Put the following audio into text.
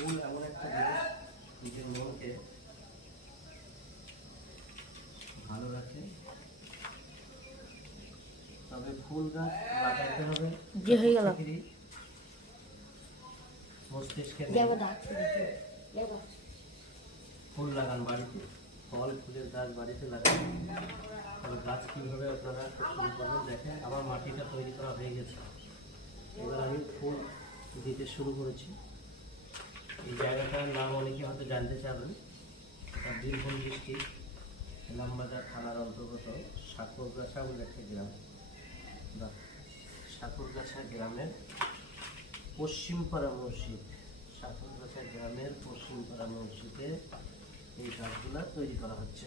ফুল এমন একটা জিনিস নিজের মনকে ভালো রাখে। তবে ফুল গাছ লাগাইতে হবে যে হয়ে গেল মস্তিষ্কে। ফুল লাগান বাড়িতে, ফল ফুলের গাছ বাড়িতে লাগান। তবে গাছ কীভাবে আপনারা শুরু করবেন দেখেন। আমার মাটিটা তৈরি করা হয়ে গেছে, এবার আমি ফুল দিতে শুরু করেছি। এই জায়গাটার নাম অনেকে হয়তো জানতে চাবেন। এটা বীরভূম ডিস্ট্রিক্ট ইলামবাজার থানার অন্তর্গত সাকুরগাছা বলে একটা গ্রাম। সাকুরগাছা গ্রামের পশ্চিমপাড়া মসজিদ, সাকুরগাছা গ্রামের পশ্চিমপাড়া মসজিদে এই গাছগুলা তৈরি করা হচ্ছে।